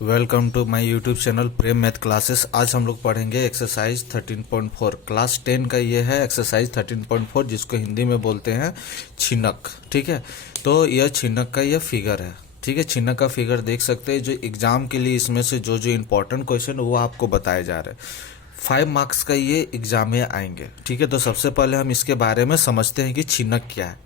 Welcome to my YouTube channel Prem math classes. आज हम लोग पढ़ेंगे एक्सरसाइज 13.4। क्लास 10 का ये है एक्सरसाइज 13.4, जिसको हिंदी में बोलते हैं छिनक। ठीक है, तो यह छिनक का यह फिगर है। ठीक है, छिनक का फिगर देख सकते हैं। जो एग्जाम के लिए इसमें से जो जो इंपॉर्टेंट क्वेश्चन वो आपको बताए जा रहे हैं। 5 मार्क्स का ये एग्जाम में आएंगे। ठीक है, तो सबसे पहले हम इसके बारे में समझते हैं कि छिनक क्या है।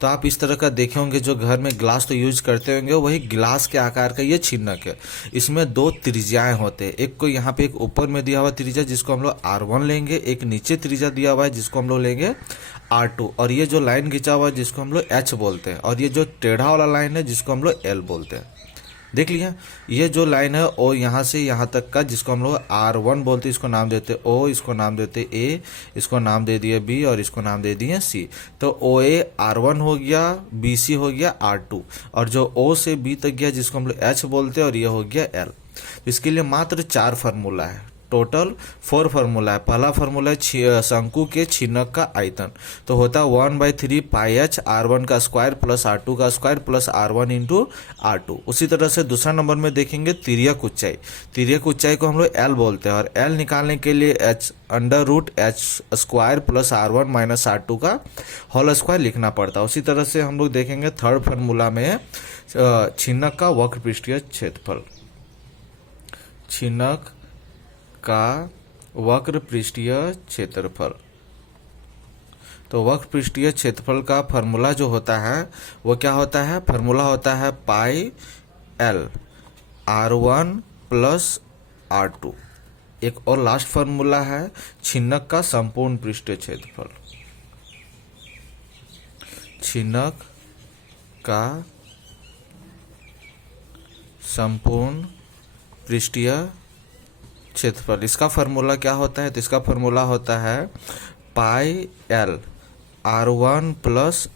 तो आप इस तरह का देखे होंगे, जो घर में गिलास तो यूज करते होंगे, वही गिलास के आकार का ये छिनक है। इसमें दो त्रिज्याएं होते हैं। एक को यहाँ पे एक ऊपर में दिया हुआ त्रिज्या जिसको हम लोग R1 लेंगे, एक नीचे त्रिज्या दिया हुआ है जिसको हम लोग लेंगे R2, और ये जो लाइन खिंचा हुआ है जिसको हम लोग H बोलते हैं, और ये जो टेढ़ा वाला लाइन है जिसको हम लोग L बोलते हैं। देख लिया, ये जो लाइन है ओ यहाँ से यहाँ तक का, जिसको हम लोग R1 बोलते हैं, इसको नाम देते O, इसको नाम देते A, इसको नाम दे दिए B, और इसको नाम दे दिए C। तो OA R1 हो गया, BC हो गया R2, और जो O से B तक गया जिसको हम लोग H बोलते हैं, और ये हो गया L। इसके लिए मात्र 4 फार्मूला है, टोटल 4 फार्मूला है। पहला फार्मूला है शंकु के छिनक का आयतन, तो होता है 1/3 पाई एच R1 का स्क्वायर प्लस R2 का square plus R1 into R2। उसी तरह से दूसरा नंबर में देखेंगे तिर्यक ऊंचाई। तिर्यक ऊंचाई को हम लोग L बोलते हैं, और L निकालने के लिए H square plus R1 minus R2 का होल स्क्वायर लिखना पड़ता है। उसी तरह से हम लोग देखेंगे थर्ड फार्मूला में छिनक का वक्र पृष्ठीय क्षेत्रफल। छिनक का वक्र पृष्ठीय क्षेत्रफल, तो वक्र पृष्ठीय क्षेत्रफल का फॉर्मूला जो होता है वो क्या होता है? फॉर्मूला होता है पाई L R1 प्लस R2। एक और लास्ट फॉर्मूला है छिनक का संपूर्ण पृष्ठीय क्षेत्रफल। छिनक का संपूर्ण पृष्ठीय क्षेत्रफल, इसका फॉर्मूला क्या होता है? तो इसका फॉर्मूला होता है पाई L R1 प्लस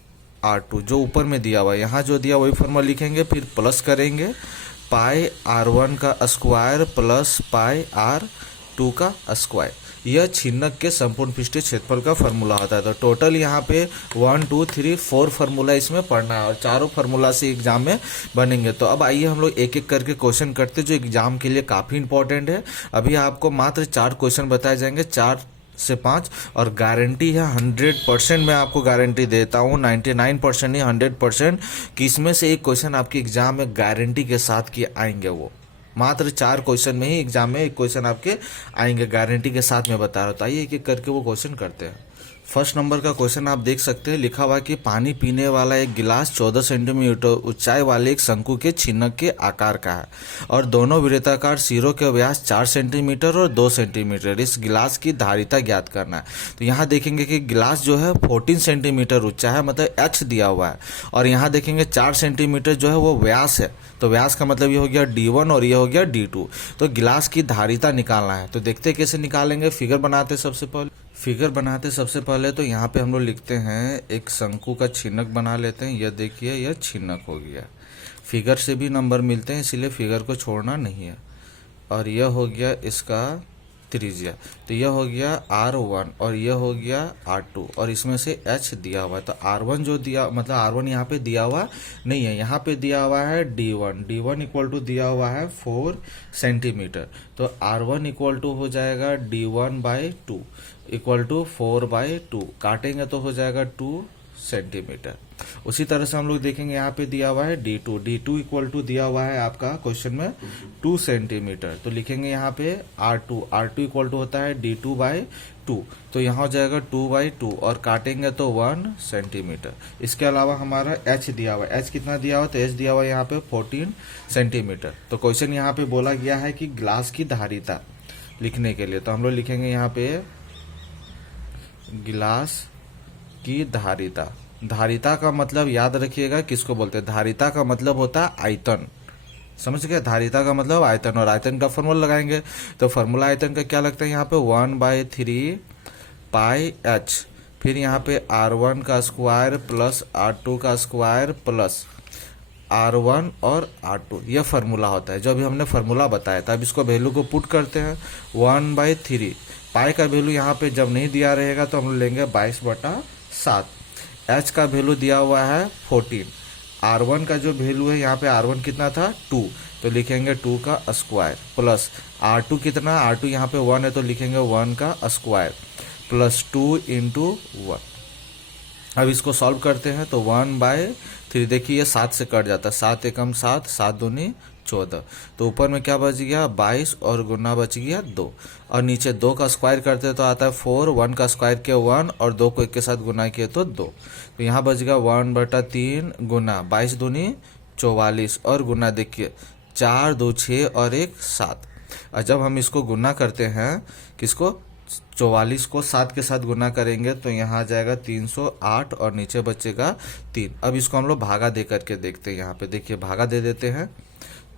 R2, जो ऊपर में दिया हुआ है, यहाँ जो दिया वही फॉर्मूला लिखेंगे, फिर प्लस करेंगे पाई R1 का स्क्वायर प्लस पाई R2 का स्क्वायर। यह छिनक के संपूर्ण पृष्ठीय क्षेत्रफल का फॉर्मूला होता है। तो टोटल यहाँ पे 1 2 3 4 फार्मूला इसमें पढ़ना है, और चारों फार्मूला से एग्जाम में बनेंगे। तो अब आइए हम लोग एक एक करके क्वेश्चन करते हैं, जो एग्जाम के लिए काफ़ी इंपॉर्टेंट है। अभी आपको मात्र 4 क्वेश्चन बताए जाएंगे, 4 से 5, और गारंटी है 100%। मैं आपको गारंटी देता हूँ, 99% नहीं 100%, कि इसमें से एक क्वेश्चन आपके एग्जाम में गारंटी के साथ कि आएंगे। वो मात्र 4 क्वेश्चन में ही एग्जाम में एक क्वेश्चन आपके आएंगे, गारंटी के साथ मैं बता रहा हूँ। तो आइए एक एक करके वो क्वेश्चन करते हैं। फर्स्ट नंबर का क्वेश्चन आप देख सकते हैं, लिखा हुआ कि पानी पीने वाला एक गिलास 14 सेंटीमीटर ऊंचाई वाले एक शंकु के छिनक के आकार का है, और दोनों वृत्ताकार सिरों के व्यास 4 सेंटीमीटर और 2 सेंटीमीटर। इस गिलास की धारिता ज्ञात करना है। तो यहाँ देखेंगे कि गिलास जो है 14 सेंटीमीटर ऊंचा है, मतलब H दिया हुआ है, और यहाँ देखेंगे 4 सेंटीमीटर जो है वो व्यास है। तो व्यास का मतलब ये हो गया D1 और ये हो गया D2। तो गिलास की धारिता निकालना है। तो देखते कैसे निकालेंगे। फिगर बनाते सबसे पहले तो यहाँ पे हम लोग लिखते हैं, एक शंकु का छिनक बना लेते हैं। यह देखिए, यह छिनक हो गया। फिगर से भी नंबर मिलते हैं, इसीलिए फिगर को छोड़ना नहीं है। और यह हो गया इसका त्रिज्या, तो यह हो गया R1, और यह हो गया R2, और इसमें से H दिया हुआ है। तो R1 जो दिया, मतलब R1 यहाँ पे दिया हुआ नहीं है, यहाँ पे दिया हुआ है D1 इक्वल टू दिया हुआ है 4 सेंटीमीटर। तो R1 इक्वल टू हो जाएगा D1/2 इक्वल टू 4/2, काटेंगे तो हो जाएगा 2 सेंटीमीटर। उसी तरह से हम लोग देखेंगे, यहाँ पे दिया हुआ है D2 इक्वल टू दिया हुआ है आपका क्वेश्चन में 2 सेंटीमीटर। तो लिखेंगे यहाँ पे R2 इक्वल टू होता है D2/2, तो यहाँ हो जाएगा 2/2, और काटेंगे तो 1 सेंटीमीटर। इसके अलावा हमारा H दिया हुआ है, H कितना दिया हुआ? तो H दिया हुआ है यहाँ पे 14 सेंटीमीटर। तो क्वेश्चन यहाँ पे बोला गया है कि गिलास की धारिता लिखने के लिए, तो हम लोग लिखेंगे यहाँ पे गिलास की धारिता। धारिता का मतलब याद रखिएगा किसको बोलते हैं? धारिता का मतलब होता है आयतन। समझ गए? धारिता का मतलब आयतन, और आयतन का फॉर्मूला लगाएंगे। तो फॉर्मूला आयतन का क्या लगता है यहाँ पे? 1/3 पाई H, फिर यहाँ पे R1 का स्क्वायर प्लस R2 का स्क्वायर प्लस R1 और R2, यह फार्मूला होता है। जो अभी हमने फार्मूला बताया था, अब इसको वैल्यू को पुट करते हैं। 1/3 पाई का वैल्यू यहाँ पे जब नहीं दिया रहेगा तो हम लोग लेंगे 22/7। H का वैल्यू दिया हुआ है 14, R1 का जो वैल्यू है यहाँ पे R1 कितना था? 2, तो लिखेंगे 2 का स्क्वायर प्लस R2 कितना, R2 यहाँ पे 1 है तो लिखेंगे 1 का स्क्वायर प्लस 2 इंटू 1। अब इसको सॉल्व करते हैं तो 1/3, देखिए ये 7 से कट जाता है, 7 एकम 7, 7 दूनी 14, तो ऊपर में क्या बच गया 22 और गुना बच गया 2, और नीचे 2 का स्क्वायर करते हैं तो आता है 4, 1 का स्क्वायर किया 1 और 2 को 1 के साथ गुना किए तो 2, तो यहाँ बच गया 1/3 गुना 22 दूनी 44 और गुना देखिए 4 2 6 और 1 7। और जब हम इसको गुना करते हैं किसको 44 को 7 के साथ गुना करेंगे तो यहाँ आ जाएगा 308 और नीचे बचेगा 3। अब इसको हम लोग भागा दे करके देखते हैं, यहाँ पे देखिए भागा दे देते हैं।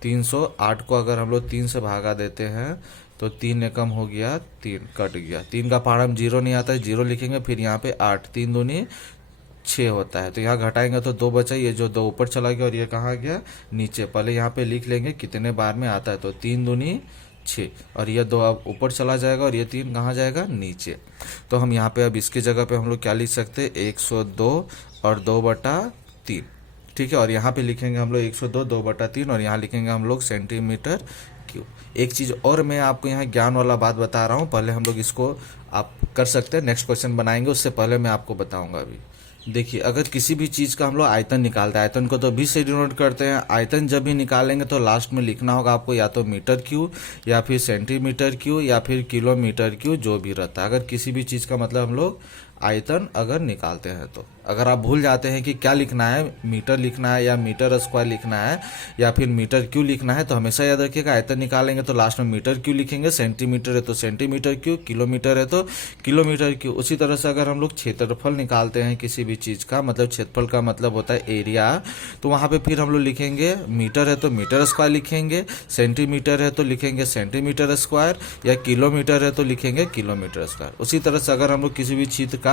308 को अगर हम लोग 3 से भागा देते हैं तो 3 एकम हो गया 3, कट गया, 3 का पहाड़ हम 0 नहीं आता है 0 लिखेंगे, फिर यहाँ पे 8, 3 दूनी 6 होता है, तो यहाँ घटाएंगे तो 2 बचा, ये जो 2 ऊपर चला गया और ये कहाँ गया नीचे। पहले यहाँ पे लिख लेंगे कितने बार में आता है, तो 3 दूनी 6 और ये 2 अब ऊपर चला जाएगा और ये 3 कहाँ जाएगा नीचे। तो हम यहाँ पे अब इसकी जगह पे हम लोग क्या लिख सकते हैं 102 और 2/3, ठीक है। और यहाँ पे लिखेंगे हम लोग 102 2/3 और यहाँ लिखेंगे हम लोग सेंटीमीटर क्यूब। एक चीज़ और मैं आपको यहाँ ज्ञान वाला बात बता रहा हूँ, पहले हम लोग इसको आप कर सकते हैं, नेक्स्ट क्वेश्चन बनाएंगे उससे पहले मैं आपको बताऊँगा। अभी देखिए अगर किसी भी चीज़ का हम लोग आयतन निकालते हैं, आयतन को तो भी से डिनोट करते हैं, आयतन जब भी निकालेंगे तो लास्ट में लिखना होगा आपको या तो मीटर क्यू या फिर सेंटीमीटर क्यू या फिर किलोमीटर क्यू, जो भी रहता है। अगर किसी भी चीज़ का मतलब हम लोग आयतन अगर निकालते हैं तो अगर आप भूल जाते हैं कि क्या लिखना है, मीटर लिखना है या मीटर स्क्वायर लिखना है या फिर मीटर क्यू लिखना है, तो हमेशा याद रखिएगा आयतन निकालेंगे तो लास्ट में मीटर क्यू लिखेंगे, सेंटीमीटर है तो सेंटीमीटर क्यू, किलोमीटर है तो किलोमीटर क्यू। उसी तरह से अगर हम लोग क्षेत्रफल निकालते हैं किसी भी चीज़ का, मतलब क्षेत्रफल का मतलब होता है एरिया, तो वहाँ पे फिर हम लोग लिखेंगे मीटर है तो मीटर स्क्वायर लिखेंगे, सेंटीमीटर है तो लिखेंगे सेंटीमीटर स्क्वायर या किलोमीटर है तो लिखेंगे किलोमीटर स्क्वायर। उसी तरह से अगर हम लोग किसी भी क्षेत्र का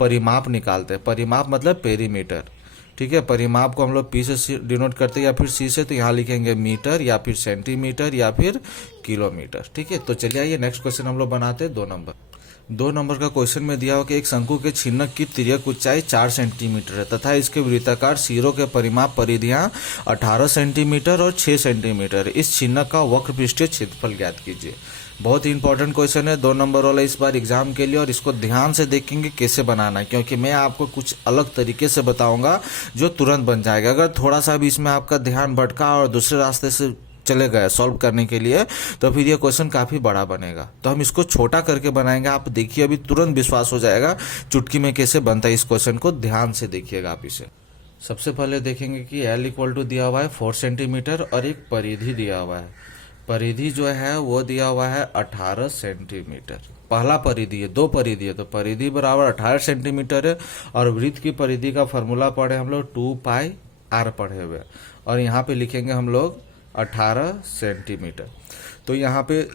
परिमाप निकालते हैं, परिमाप मतलब पेरीमीटर, ठीक है, परिमाप को हम लोग पी से डिनोट करते हैं या फिर सी से, तो यहाँ लिखेंगे मीटर या फिर सेंटीमीटर या फिर किलोमीटर, ठीक है। तो चलिए आइए नेक्स्ट क्वेश्चन हम लोग बनाते हैं 2 नंबर का क्वेश्चन में दिया हो कि एक शंकु के छिन्नक की तिर्यक ऊंचाई 4 सेंटीमीटर है तथा इसके वृत्ताकार सिरों के परिमाप परिधियां 18 सेंटीमीटर और 6 सेंटीमीटर। इस छिन्नक का वक्र पृष्ठीय क्षेत्रफल ज्ञात कीजिए। बहुत ही इंपॉर्टेंट क्वेश्चन है 2 नंबर वाला इस बार एग्जाम के लिए, और इसको ध्यान से देखेंगे कैसे बनाना है, क्योंकि मैं आपको कुछ अलग तरीके से बताऊंगा जो तुरंत बन जाएगा। अगर थोड़ा सा भी इसमें आपका ध्यान भटका और दूसरे रास्ते से चले गए सॉल्व करने के लिए तो फिर ये क्वेश्चन काफ़ी बड़ा बनेगा। तो हम इसको छोटा करके बनाएंगे, आप देखिए अभी तुरंत विश्वास हो जाएगा चुटकी में कैसे बनता है। इस क्वेश्चन को ध्यान से देखिएगा आप इसे। सबसे पहले देखेंगे कि L दिया हुआ है 4 सेंटीमीटर और एक परिधि दिया हुआ है, परिधि जो है वो दिया हुआ है 18 सेंटीमीटर। पहला परिधि है, 2 परिधि है तो परिधि बराबर 18 सेंटीमीटर है, और वृत्त की परिधि का फॉर्मूला पढ़े हम लोग 2πr पढ़े हुए, और यहाँ पे लिखेंगे हम लोग 18 सेंटीमीटर। तो यहाँ पे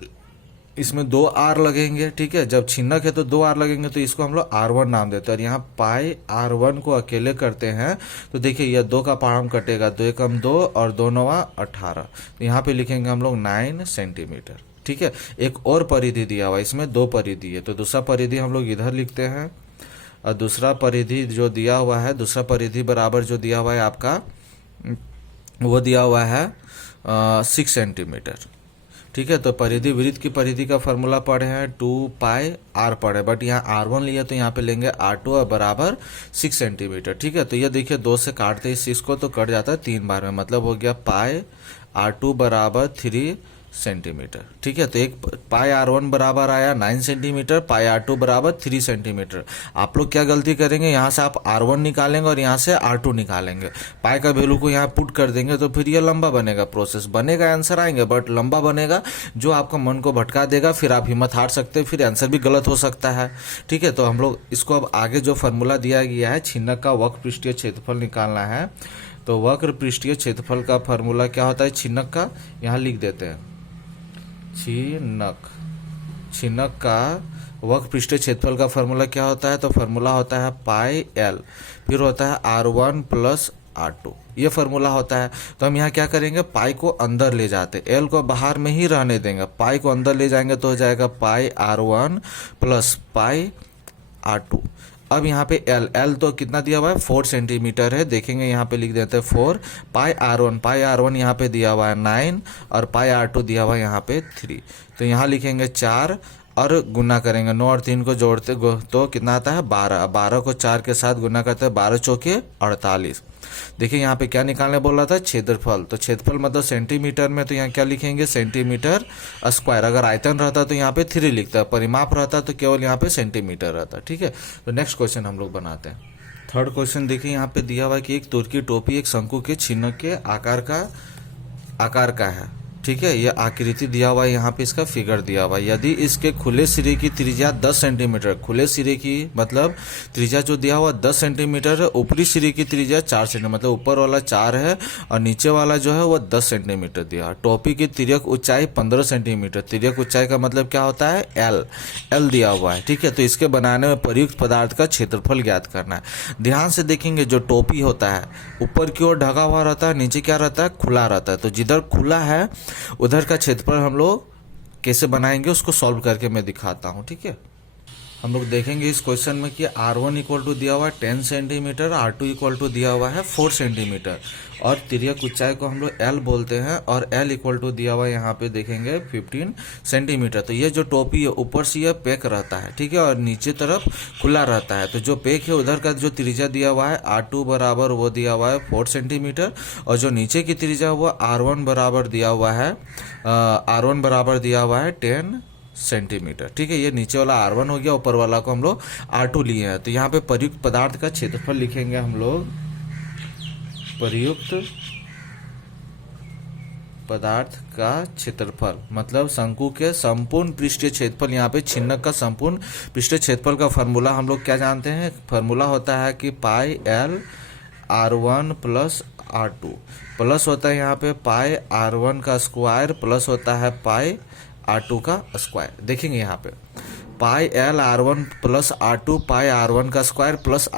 इसमें 2 R लगेंगे, ठीक है, जब छिन्नक है तो 2 R लगेंगे, तो इसको हम लोग R1 नाम देते हैं। और यहाँ पाई R1 को अकेले करते हैं तो देखिए यह 2 का पहाड़ कटेगा, 2 एकम 2 और 2 9 18, तो यहाँ पे लिखेंगे हम लोग 9 सेंटीमीटर, ठीक है। एक और परिधि दिया हुआ है, इसमें 2 परिधि है, तो दूसरा परिधि हम लोग इधर लिखते हैं, और दूसरा परिधि जो दिया हुआ है, दूसरा परिधि बराबर जो दिया हुआ है आपका वो दिया हुआ है 6 सेंटीमीटर, ठीक है। तो परिधि वृत्त की परिधि का फॉर्मूला पढ़े हैं 2πr पढ़े, बट यहाँ R1 लिया तो यहाँ पे लेंगे R2 बराबर 6 सेंटीमीटर, ठीक है। तो ये देखिए 2 से काटते हैं इस चीज़ को तो कट जाता है 3 बार में, मतलब हो गया πr2 बराबर 3 सेंटीमीटर, ठीक है। तो एक πr1 बराबर आया 9 सेंटीमीटर, πr2 बराबर 3 सेंटीमीटर। आप लोग क्या गलती करेंगे, यहाँ से आप R1 निकालेंगे और यहाँ से R2 निकालेंगे, पाई का वैल्यू को यहाँ पुट कर देंगे तो फिर ये लंबा बनेगा, प्रोसेस बनेगा, आंसर आएंगे बट लंबा बनेगा, जो आपका मन को भटका देगा, फिर आप हिम्मत हार सकते हैं, फिर आंसर भी गलत हो सकता है, ठीक है। तो हम लोग इसको अब आगे जो फार्मूला दिया गया है छिन्नक का वक्र पृष्ठीय क्षेत्रफल निकालना है, तो वक्र पृष्ठीय क्षेत्रफल का फार्मूला क्या होता है छिन्नक का, यहाँ लिख देते हैं। छिन्नक का वक्र पृष्ठीय क्षेत्रफल का फार्मूला क्या होता है, तो फार्मूला होता है πl, फिर होता है R1 प्लस R2, ये फार्मूला होता है। तो हम यहाँ क्या करेंगे, पाई को अंदर ले जाते, एल को बाहर में ही रहने देंगे, पाई को अंदर ले जाएंगे तो हो जाएगा πr1 प्लस πr2। अब यहाँ पे एल, एल तो कितना दिया हुआ है 4 सेंटीमीटर है, देखेंगे यहाँ पे लिख देते हैं 4। पाई आर वन यहाँ पे दिया हुआ है 9 और पाई आर टू दिया हुआ है यहाँ पे 3। तो यहाँ लिखेंगे 4 और गुना करेंगे 9 और 3 को जोड़ते तो कितना आता है 12। 12 को 4 के साथ गुना करते हैं 12 चौके 48। देखिए यहाँ पे क्या निकालने बोल रहा था क्षेत्रफल, तो क्षेत्रफल मतलब सेंटीमीटर में, तो यहाँ क्या लिखेंगे सेंटीमीटर स्क्वायर। अगर आयतन रहता तो यहाँ पे 3 लिखता है, परिमाप रहता तो केवल यहाँ पे सेंटीमीटर रहता। ठीक है, तो नेक्स्ट क्वेश्चन हम लोग बनाते हैं। थर्ड क्वेश्चन देखिए यहाँ पे दिया हुआ है कि एक तुर्की टोपी एक शंकु के चिन्ह के आकार का है। ठीक है, ये आकृति दिया हुआ है, यहाँ पे इसका फिगर दिया हुआ है। यदि इसके खुले सिरे की त्रिज्या 10 सेंटीमीटर, खुले सिरे की मतलब त्रिज्या जो दिया हुआ 10 सेंटीमीटर है, ऊपरी सिरे की त्रिज्या 4 सेंटीमीटर, मतलब ऊपर वाला 4 है और नीचे वाला जो है वो 10 सेंटीमीटर दिया है। टोपी की तिर्यक ऊंचाई 15 सेंटीमीटर, तिर्यक ऊंचाई का मतलब क्या होता है एल दिया हुआ है। ठीक है, तो इसके बनाने में प्रयुक्त पदार्थ का क्षेत्रफल ज्ञात करना है। ध्यान से देखेंगे, जो टोपी होता है ऊपर की ओर ढका हुआ रहता है, नीचे क्या रहता है खुला रहता है। तो जिधर खुला है उधर का क्षेत्रफल हम लोग कैसे बनाएंगे उसको सॉल्व करके मैं दिखाता हूं। ठीक है, हम लोग देखेंगे इस क्वेश्चन में कि R1 इक्वल टू दिया हुआ है 10 सेंटीमीटर, R2 इक्वल टू दिया हुआ है 4 सेंटीमीटर और तिर्यक ऊंचाई को हम लोग L बोलते हैं और L इक्वल टू दिया हुआ है यहाँ पे देखेंगे 15 सेंटीमीटर। तो ये जो टोपी है ऊपर से ये पैक रहता है, ठीक है, और नीचे तरफ खुला रहता है। तो जो पैक है उधर का जो त्रिज्या दिया हुआ है R2 बराबर वो दिया हुआ है 4 सेंटीमीटर और जो नीचे की त्रिज्या वो R1 बराबर दिया हुआ है 10 सेंटीमीटर। ठीक है, ये नीचे वाला R1 हो गया, ऊपर वाला को हम लोग R2 लिए हैं। तो यहाँ पे प्रयुक्त पदार्थ का क्षेत्रफल लिखेंगे हम लोग, प्रयुक्त पदार्थ का क्षेत्रफल मतलब शंकु के संपूर्ण पृष्ठीय क्षेत्रफल। यहाँ पे छिन्नक का संपूर्ण पृष्ठीय क्षेत्रफल का फार्मूला हम लोग क्या जानते हैं, फार्मूला होता है कि pi L R1 plus R2 plus होता है यहाँ पे पाई R1 का स्क्वायर प्लस होता है पाई R2 का स्क्वायर। देखेंगे यहाँ पे pi L R1 plus R2 पाई R1 का स्क्वायर प्लस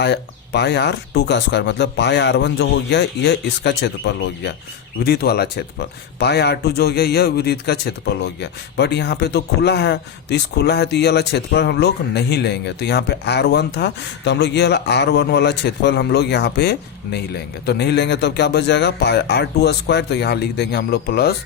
पाई R2 का स्क्वायर, मतलब पाई R1 जो हो गया ये इसका क्षेत्रफल हो गया विरीत वाला क्षेत्रफल, पाई R2 जो हो गया ये विरीत का क्षेत्रफल हो गया। बट यहाँ पे तो खुला है, तो इस खुला है तो ये वाला क्षेत्रफल हम लोग नहीं लेंगे। तो यहाँ पे R1 था तो हम लोग ये वाला R1 वाला क्षेत्रफल हम लोग यहाँ पे नहीं लेंगे। तो नहीं लेंगे तो अब क्या बच जाएगा पाई R2 स्क्वायर, तो यहाँ लिख देंगे हम लोग प्लस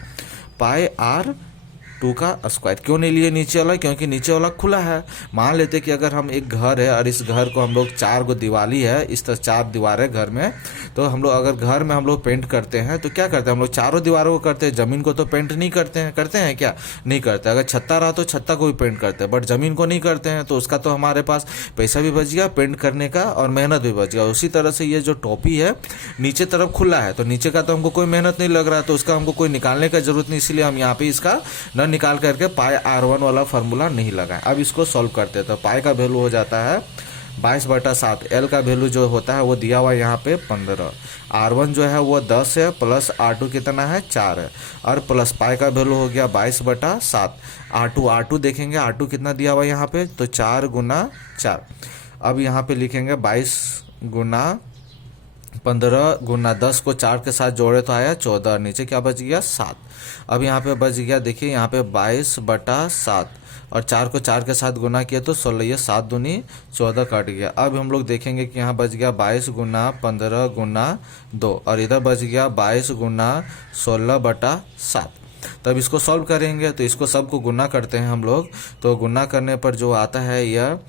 पाई R2 का स्क्वायर। क्यों नहीं लिए नीचे वाला, क्योंकि नीचे वाला खुला है। मान लेते कि अगर हम एक घर है और इस घर को हम लोग 4 गो दीवारी है, इस तरह 4 दीवार है घर में, तो हम लोग अगर घर में हम लोग पेंट करते हैं तो क्या करते हैं हम लोग चारों दीवारों को करते हैं, जमीन को तो पेंट नहीं करते हैं क्या, नहीं करते। अगर छत्ता रहा तो छत्ता को भी पेंट करते हैं, बट जमीन को नहीं करते हैं। तो उसका तो हमारे पास पैसा भी बच गया पेंट करने का और मेहनत भी बच गया। उसी तरह से ये जो टोपी है नीचे तरफ खुला है, तो नीचे का तो हमको कोई मेहनत नहीं लग रहा, तो उसका हमको कोई निकालने का जरूरत नहीं, इसीलिए हम यहाँ पे इसका न निकाल करके पाई R1 वाला फार्मूला नहीं लगाए। अब इसको सॉल्व करते हैं तो पाई का वैल्यू हो जाता है 22/7, एल का वैल्यू जो होता है वो दिया हुआ है यहाँ पे 15, R1 जो है वो 10 है प्लस R2 कितना है 4 है और प्लस पाई का वैल्यू हो गया 22/7। R2 देखेंगे R2 कितना दिया हुआ है यहाँ पे, तो 4 गुना 4। अब यहाँ पे लिखेंगे 22 गुना 15 गुना 10 को 4 के साथ जोड़े तो आया 14, नीचे क्या बच गया 7। अब यहाँ पे बच गया देखिए यहाँ पे 22/7 और 4 को 4 के साथ गुना किया तो 16, ये 7 दूनी 14 कट गया। अब हम लोग देखेंगे कि यहाँ बच गया 22 गुना 15 गुना 2 और इधर बच गया 22 गुना 16/7। तब इसको सॉल्व करेंगे तो इसको सबको गुना करते हैं हम लोग, तो गुना करने पर जो आता है यह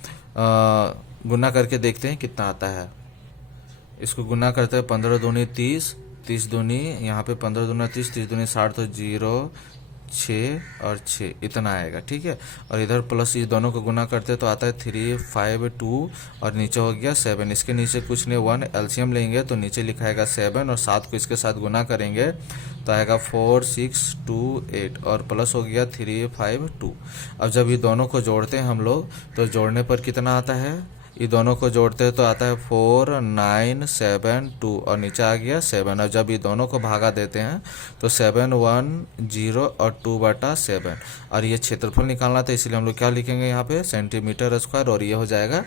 गुना करके देखते हैं कितना आता है। इसको गुना करते हैं 15 दूनी 30, 30 दूनी यहाँ पे 15 दूना 30, 30 दूनी 60, तो 0 6 और 6 इतना आएगा। ठीक है, और इधर प्लस इस दोनों को गुना करते तो आता है 3 5 2 और नीचे हो गया 7। इसके नीचे कुछ नहीं 1 एलसीएम लेंगे तो नीचे लिखाएगा 7 और 7 को इसके साथ गुना करेंगे तो आएगा 4 6 2 8 और प्लस हो गया 3 5 2। अब जब ये दोनों को जोड़ते हैं हम लोग तो जोड़ने पर कितना आता है, ये दोनों को जोड़ते हैं तो आता है 4 9 7 2 और नीचे आ गया 7। और जब ये दोनों को भागा देते हैं तो 7 1 0 और 2/7 और ये क्षेत्रफल निकालना था, इसीलिए हम लोग क्या लिखेंगे यहाँ पे सेंटीमीटर स्क्वायर और ये हो जाएगा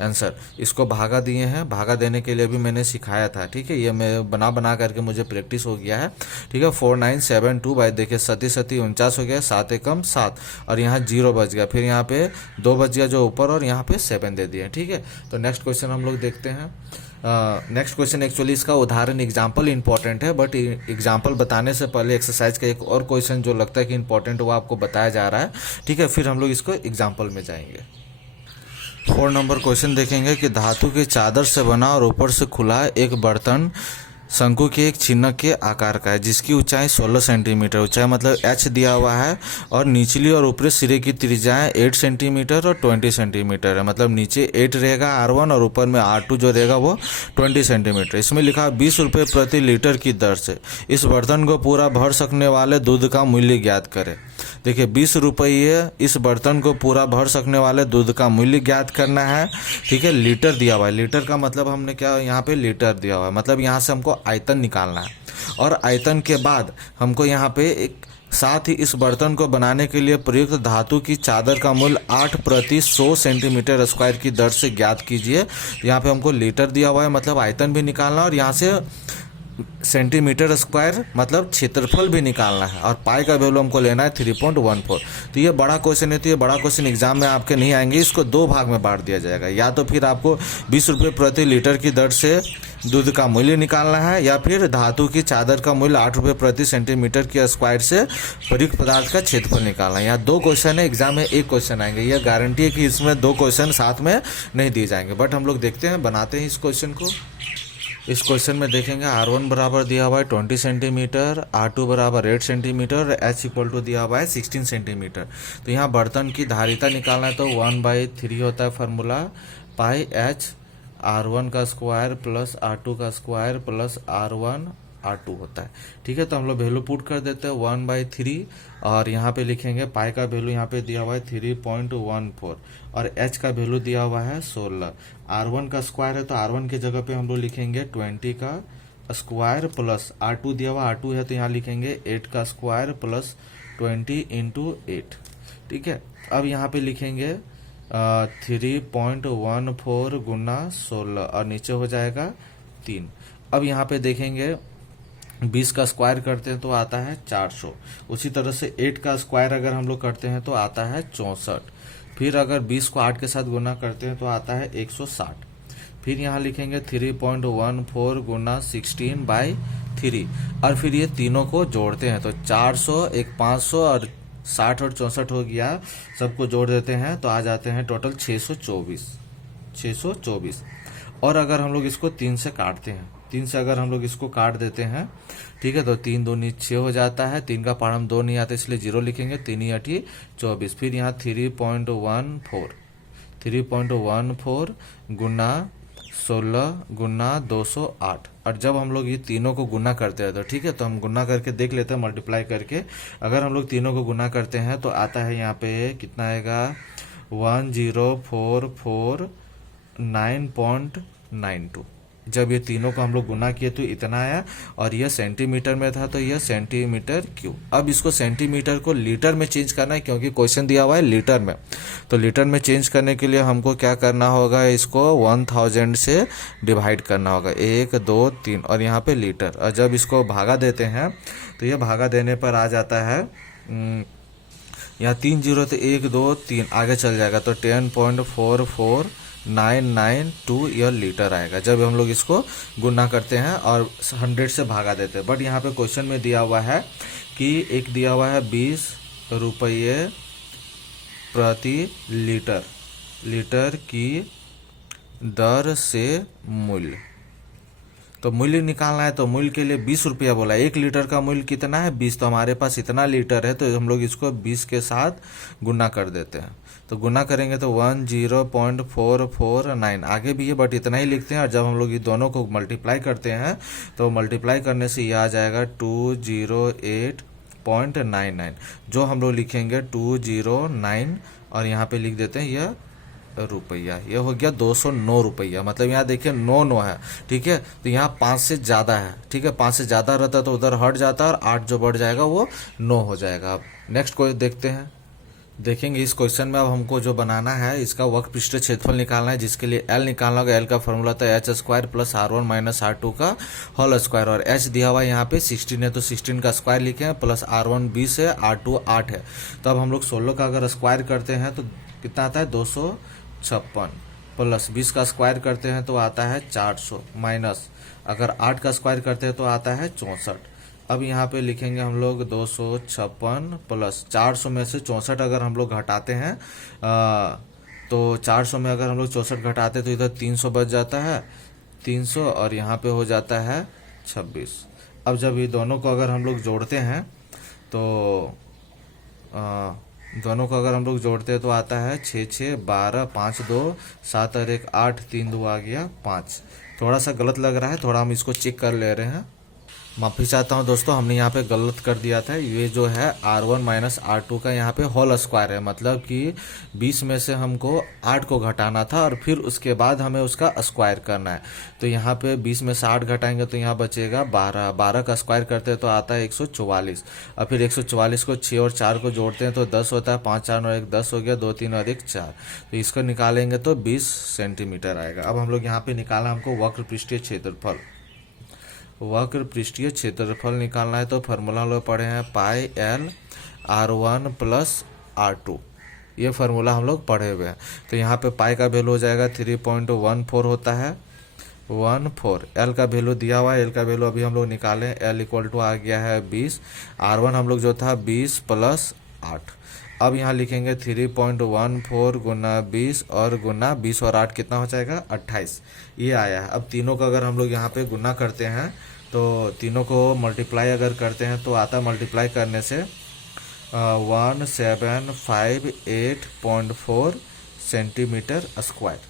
आंसर। इसको भागा दिए हैं, भागा देने के लिए भी मैंने सिखाया था। ठीक है, ये मैं बना करके मुझे प्रैक्टिस हो गया है। ठीक है, 4 9 7 2 भाई देखिए 7 7 49 हो गया, 7 एकम 7 और यहाँ 0 बच गया, फिर यहाँ पे 2 बच गया जो ऊपर और यहाँ पे 7 दे दिए। ठीक है। ठीक है, तो नेक्स्ट क्वेश्चन हम लोग देखते हैं। नेक्स्ट क्वेश्चन एक्चुअली इसका उदाहरण एग्जाम्पल इंपॉर्टेंट है, बट एग्जाम्पल बताने से पहले एक्सरसाइज का एक और क्वेश्चन जो लगता है कि इंपॉर्टेंट वो आपको बताया जा रहा है, ठीक है, फिर हम लोग इसको एग्जाम्पल में जाएंगे। 4 नंबर क्वेश्चन देखेंगे कि धातु की चादर से बना और ऊपर से खुला एक बर्तन शंकु के एक चिन्ह के आकार का है, जिसकी ऊंचाई 16 सेंटीमीटर, ऊंचाई मतलब h दिया हुआ है, और निचली और ऊपरी सिरे की त्रिज्याएं 8 सेंटीमीटर और 20 सेंटीमीटर है। मतलब नीचे 8 रहेगा R1 और ऊपर में R2 जो रहेगा वो 20 सेंटीमीटर। इसमें लिखा 20 रुपये प्रति लीटर की दर से इस बर्तन को पूरा भर सकने वाले दूध का मूल्य ज्ञात करें। देखिए 20 रुपये इस बर्तन को पूरा भर सकने वाले दूध का मूल्य ज्ञात करना है, ठीक है। लीटर दिया हुआ है, लीटर का मतलब हमने क्या यहाँ पे लीटर दिया हुआ है, मतलब यहाँ से हमको आयतन निकालना है, और आयतन के बाद हमको यहाँ पे एक साथ ही इस बर्तन को बनाने के लिए प्रयुक्त धातु की चादर का मूल्य 8 प्रति 100 सेंटीमीटर स्क्वायर की दर से ज्ञात कीजिए। यहाँ पे हमको लीटर दिया हुआ है, मतलब आयतन भी निकालना, और यहाँ से सेंटीमीटर स्क्वायर मतलब क्षेत्रफल भी निकालना है, और पाई का वैल्यू हमको लेना है 3.14। तो ये बड़ा क्वेश्चन है, तो ये बड़ा क्वेश्चन एग्जाम में आपके नहीं आएंगे, इसको 2 भाग में बांट दिया जाएगा। या तो फिर आपको 20 रुपये प्रति लीटर की दर से दूध का मूल्य निकालना है, या फिर धातु की चादर का मूल्य 8 रुपये प्रति सेंटीमीटर की स्क्वायर से प्रयुक्त पदार्थ का क्षेत्रफल निकालना है। यहाँ 2 क्वेश्चन है, एग्जाम में 1 क्वेश्चन आएंगे। यह गारंटी है कि इसमें 2 क्वेश्चन साथ में नहीं दिए जाएंगे, बट हम लोग देखते हैं, बनाते हैं इस क्वेश्चन को। इस क्वेश्चन में देखेंगे R1 बराबर दिया हुआ है 20 सेंटीमीटर, R2 बराबर 8 सेंटीमीटर और H इक्वल टू दिया हुआ है 16 सेंटीमीटर। तो यहाँ बर्तन की धारिता निकालना है, तो 1/3 होता है फार्मूला, पाई H R1 का स्क्वायर प्लस R2 का स्क्वायर प्लस R1 R2 होता है, ठीक है। तो हम लोग वैल्यू पुट कर देते हैं 1/3, और यहाँ पे लिखेंगे पाई का वैल्यू यहाँ पे दिया हुआ है 3.14, और H का वैल्यू दिया हुआ है 16। R1 का स्क्वायर है, तो R1 की जगह पे हम लोग लिखेंगे 20 का स्क्वायर प्लस R2 दिया हुआ R2 है, तो यहाँ लिखेंगे 8 का स्क्वायर प्लस 20 × 8, ठीक है। अब यहाँ पे लिखेंगे 3.14 गुना 16, और नीचे हो जाएगा 3। अब यहाँ पे देखेंगे 20 का स्क्वायर करते हैं तो आता है 400। उसी तरह से 8 का स्क्वायर अगर हम लोग करते हैं तो आता है 64। फिर अगर 20 को 8 के साथ गुना करते हैं तो आता है 160। फिर यहाँ लिखेंगे 3.14 गुना 16/3, और फिर ये तीनों को जोड़ते हैं तो 400, एक 500 और 60 और 64 हो गया, सबको जोड़ देते हैं तो आ जाते हैं टोटल 624। और अगर हम लोग इसको 3 से काटते हैं, 3 से अगर हम लोग इसको काट देते हैं, ठीक है, तो 3 दूनी 6 हो जाता है, 3 का पार हम 2 नहीं आते इसलिए 0 लिखेंगे, 3 × 8 = 24। फिर यहाँ 3.14 गुना 16 गुना 208, और जब हम लोग ये तीनों को गुना करते हैं तो ठीक है, तो हम गुना करके देख लेते हैं मल्टीप्लाई करके। अगर हम लोग तीनों को गुना करते हैं तो आता है यहाँ पे कितना आएगा 1044.992। जब ये तीनों को हम लोग गुना किए तो इतना आया, और यह सेंटीमीटर में था तो यह सेंटीमीटर क्यूब। अब इसको सेंटीमीटर को लीटर में चेंज करना है, क्योंकि क्वेश्चन दिया हुआ है लीटर में। तो लीटर में चेंज करने के लिए हमको क्या करना होगा, इसको 1000 से डिवाइड करना होगा, 1 2 3, और यहाँ पे लीटर। और जब इसको भागा देते हैं तो यह भागा देने पर आ जाता है यहाँ 3 0 तो 1 2 3 आगे चल जाएगा, तो 10.449992 यह लीटर आएगा जब हम लोग इसको गुना करते हैं और 100 से भागा देते हैं। बट यहाँ पे क्वेश्चन में दिया हुआ है कि एक दिया हुआ है 20 रुपये प्रति लीटर की दर से मूल्य। तो मूल्य निकालना है, तो मूल्य के लिए 20 रुपया बोला। 1 लीटर का मूल्य कितना है 20, तो हमारे पास इतना लीटर है, तो हम लोग इसको 20 के साथ गुना कर देते हैं। तो गुना करेंगे तो 10.449 आगे भी है बट इतना ही लिखते हैं। और जब हम लोग ये दोनों को मल्टीप्लाई करते हैं तो मल्टीप्लाई करने से ये आ जाएगा 208.99, जो हम लोग लिखेंगे 209 और यहाँ पे लिख देते हैं यह रुपया। ये हो गया 209 रुपया। मतलब यहाँ देखिए 9 है, ठीक है, तो यहाँ 5 से ज़्यादा है, ठीक है, 5 से ज़्यादा रहता तो उधर हट जाता और 8 जो बढ़ जाएगा वो 9 हो जाएगा। अब नेक्स्ट क्वेश्चन देखते हैं। देखेंगे इस क्वेश्चन में अब हमको जो बनाना है इसका वक्र पृष्ठ क्षेत्रफल निकालना है, जिसके लिए L निकालना होगा। L का फॉर्मूला था h² plus R1 minus R2 का होल स्क्वायर, और H दिया हुआ है यहाँ पे 16 है तो 16 का स्क्वायर लिखे हैं, प्लस R1 20 है, R2 8 है। तो अब हम लोग 16 का अगर स्क्वायर करते हैं तो कितना आता है 256, प्लस 20 का स्क्वायर करते हैं तो आता है 400 माइनस अगर 8 का स्क्वायर करते हैं तो आता है 64। अब यहाँ पे लिखेंगे हम लोग 256 प्लस 400 में से 64 अगर हम लोग घटाते हैं तो 400 में अगर हम लोग 64 घटाते तो इधर 300 बच जाता है 300 और यहाँ पे हो जाता है 26। अब जब ये दोनों को अगर हम लोग जोड़ते हैं तो दोनों को अगर हम लोग जोड़ते हैं तो आता है 6 6 12 5 2 7 और 1 8 3 2 आ गया 5। थोड़ा सा गलत लग रहा है, थोड़ा हम इसको चेक कर ले रहे हैं। माफ़ी चाहता हूँ दोस्तों, हमने यहाँ पे गलत कर दिया था। ये जो है R1 माइनस R2 का यहाँ पे होल स्क्वायर है, मतलब कि 20 में से हमको 8 को घटाना था और फिर उसके बाद हमें उसका स्क्वायर करना है। तो यहाँ पे 20 में से 8 घटाएंगे तो यहाँ बचेगा 12। 12 का स्क्वायर करते हैं तो आता है 144 और फिर 144 को 6 और 4 को जोड़ते हैं तो 10 होता है। 5 4 और 1 10 हो गया, 2 3 और 1 4। तो इसको निकालेंगे तो 20 सेंटीमीटर आएगा। अब हम लोग यहाँ पे निकाला हमको वक्र पृष्ठीय क्षेत्रफल। वक्र पृष्ठीय क्षेत्रफल निकालना है तो फार्मूला हम लोग पढ़े हैं pi L R1 plus R2, ये फार्मूला हम लोग पढ़े हुए हैं। तो यहाँ पे पाई का वैल्यू हो जाएगा 3.14 होता है 14। एल का वैल्यू दिया हुआ है, एल का वैल्यू अभी हम लोग निकालें। एल इक्वल टू आ गया है 20। R1 हम लोग जो था 20 प्लस 8। अब यहाँ लिखेंगे 3.14 गुना 20 और गुना 20 और 8 कितना हो जाएगा 28, ये आया है। अब तीनों का अगर हम लोग यहाँ पे गुना करते हैं तो तीनों को मल्टीप्लाई अगर करते हैं तो आता मल्टीप्लाई करने से 1758.4 सेंटीमीटर स्क्वायर।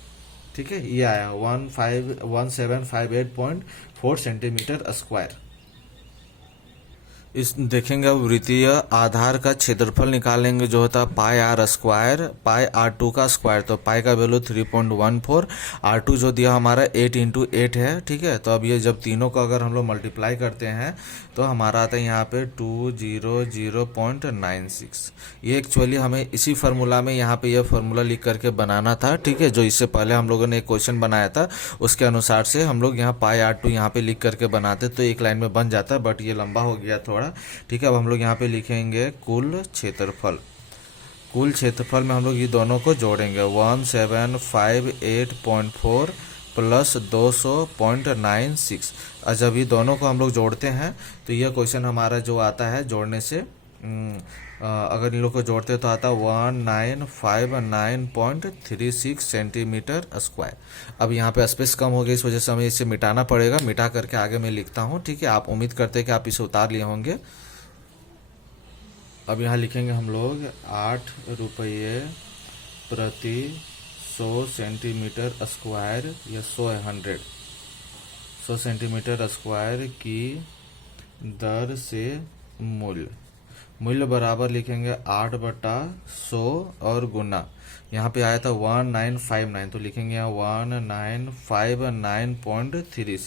ठीक है, ये आया 1758.4 सेंटीमीटर स्क्वायर। इस देखेंगे अब वृत्तीय आधार का क्षेत्रफल निकालेंगे जो होता है पाई आर स्क्वायर पाई R2 का स्क्वायर। तो पाई का वैल्यू 3.14, R2 जो दिया हमारा 8 × 8 है। ठीक है, तो अब ये जब तीनों को अगर हम लोग मल्टीप्लाई करते हैं तो हमारा आता है यहाँ पे 200.96। ये एक्चुअली हमें इसी फार्मूला में यहाँ पे ये फार्मूला लिख करके बनाना था। ठीक है, जो इससे पहले हम लोगों ने एक क्वेश्चन बनाया था उसके अनुसार से हम लोग यहाँ पाई R2 यहाँ पे लिख करके बनाते तो एक लाइन में बन जाता, बट ये लंबा हो गया थोड़ा। ठीक है, अब हम लोग यहाँ पे लिखेंगे कुल क्षेत्रफल। कुल क्षेत्रफल में हम लोग ये दोनों को जोड़ेंगे 1758.4 प्लस 200.96। और जब ये दोनों को हम लोग जोड़ते हैं तो यह क्वेश्चन हमारा जो आता है जोड़ने से अगर इन लोग को जोड़ते हैं तो आता है 1959.36 सेंटीमीटर स्क्वायर। अब यहाँ पे स्पेस कम हो गई, इस वजह से हमें इसे मिटाना पड़ेगा। मिटा करके आगे मैं लिखता हूँ। ठीक है, आप उम्मीद करते हैं कि आप इसे उतार लिए होंगे। अब यहाँ लिखेंगे हम लोग 8 रुपये प्रति 100 सेंटीमीटर स्क्वायर या 100 सेंटीमीटर स्क्वायर की दर से मूल्य बराबर लिखेंगे 8/100 और गुना यहाँ पे आया था 1959, तो लिखेंगे यहाँ 1959.36।